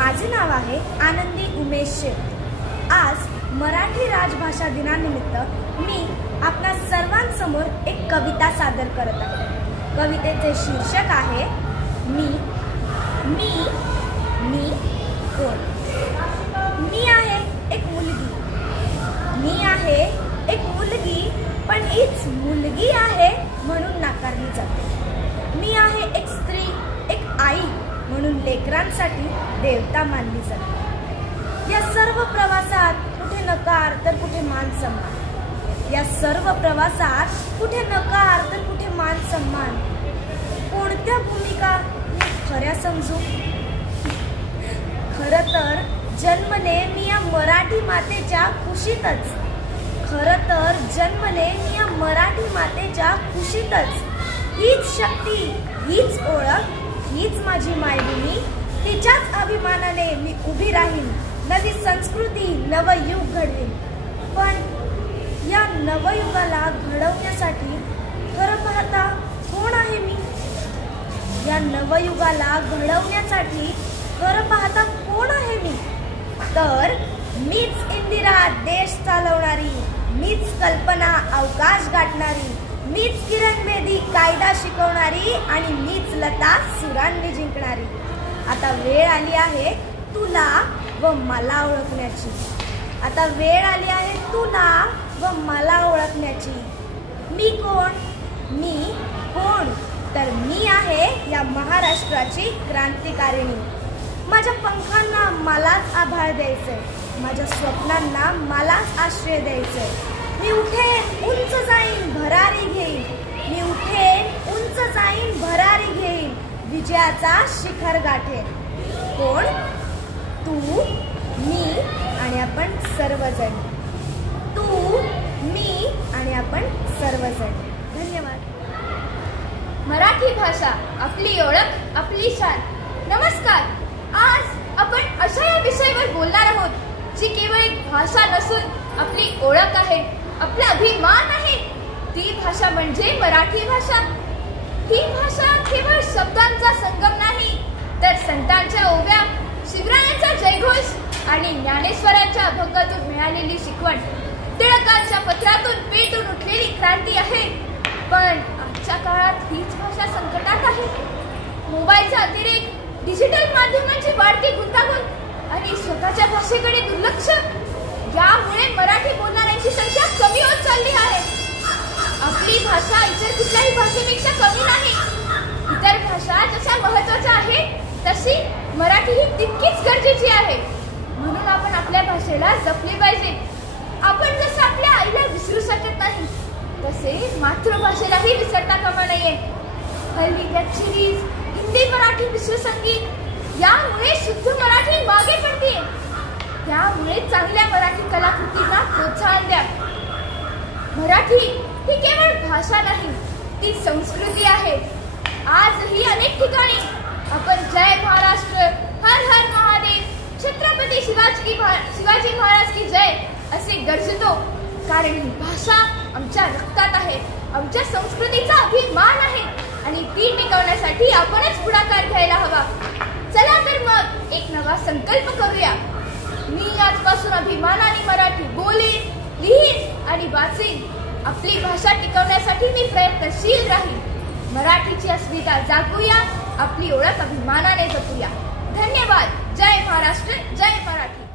माझे नाव आहे आनंदी उमेश शेट। आज मराठी राजभाषा दिनानिमित्त मी आपल्या सर्वांसमोर एक कविता सादर करत आहे। कवितेचे शीर्षक आहे मी मी मी कोण। मी आहे एक मुलगी, मी आहे एक मुलगी, पण हीच मुलगी आहे म्हणून नाकारली जाते। मी आहे एक स्त्री, एक आई म्हणून लेकरांसाठी देवता मानली जाते। या सर्व प्रवासात कुठे नकार तर कुठे मान सन्मान, या सर्व प्रवासात कुठे नकार तर कुठे मान सन्मान। कोणत्या भूमिका मी खऱ्या समजू? खरं तर जन्मले मी या मराठी मातेच्या कुशीतच, खरं तर जन्मले मी या मराठी मातेच्या कुशीतच। हीच शक्ती, हीच ओळख, हीच माझी मायभूमी, तिच्याच अभिमानाने मी उभी राहीन, नवी संस्कृती नवयुग घडवीन। पण या नवयुगाला घडवण्यासाठी खरं पाहता कोण आहे मी? या नवयुगाला घडवण्यासाठी खरं पाहता कोण आहे मी? तर मीच इंदिरा देश चालवणारी, मीच कल्पना अवकाश गाठणारी, मीच किरण बेदी कायदा शिकवणारी आणि मीच लता सुरांनी जिंकणारी। आता वेळ आली आहे तुला व मला ओळखण्याची, आता वेळ आली आहे तुला व मला ओळखण्याची। मी कोण? मी कोण? तर मी आहे या महाराष्ट्राची क्रांतिकारिणी। माझ्या पंखांना मलाच आभाळ द्यायचंय, माझ्या स्वप्नांना मलाच आश्रय द्यायचंय। मी उठेन उंच जाईन भरारी घेईन, मी उठेन उंच जाईन भरारी घेईन, विजयाचा शिखर गाठेन। कोण? तू, मी आणि आपण सर्वजण, तू, मी आणि आपण सर्वजण। धन्यवाद। मराठी भाषा आपली ओळख, आपली शान। नमस्कार, आज आपण अशा या विषयावर बोलणार आहोत जी केवळ एक भाषा नसून आपली ओळख आहे, आपला अभिमान आहे। ती भाषा म्हणजे मराठी भाषा। ही भाषा केवळ शब्दांचा संगम नाही, तर संतांच्या ओव्या, शिवरायांचा जयघोष आणि ज्ञानेश्वरांच्या अभंगातून मिळालेली शिकवण, टिळकांच्या पत्रातून पेटून उठलेली क्रांती आहे। पण आजच्या काळात हीच भाषा संकटात आहे। मोबाईलचा अतिरेक, डिजिटल माध्यमांची वाढती गुंतागुंत आणि स्वतःच्या भाषेकडे दुर्लक्ष यामुळे मराठी बोलणाऱ्यांची संख्या कमी होत चालली आहे। आपली भाषा इतर कुठल्याही भाषेपेक्षा कमी नाही। इतर भाषा जशा महत्त्वाच्या आहेत तशी मराठी ही तितकीच गरजेची आहे। म्हणून आपण आपल्या भाषेला जपले पाहिजे। आपण जसं आपल्या आईला विसरू शकत नाही तसे मातृभाषेलाही विसरता कामा नये। हल्ली वेब सिरीज, हिंदी मराठी मिश्र संगीत यामुळे शुद्ध मराठी मागे पडते। त्यामुळे चांगल्या मराठी कलाकृतींना प्रोत्साहन द्या। मराठी ही केवळ भाषा नाही, ती संस्कृती आहे। आजही अनेक ठिकाणी आपण जय महाराष्ट्र, हर हर महादेव, छत्रपती शिवाजी महाराज की जय असे गरजतो, कारण ही भाषा आमच्या रक्तात आहे, आमच्या संस्कृतीचा अभिमान आहे आणि ती टिकवण्यासाठी आपणच पुढाकार घ्यायला हवा। चला तर मग एक नवा संकल्प करूया। मी आजपासून अभिमानाने मराठी बोलेन, लिहीन आणि वाचेन। आपली भाषा टिकवण्यासाठी मी प्रयत्नशील राहीन। मराठीची अस्मिता जागूया, आपली ओळख अभिमानाने जपूया। धन्यवाद। जय महाराष्ट्र, जय मराठी।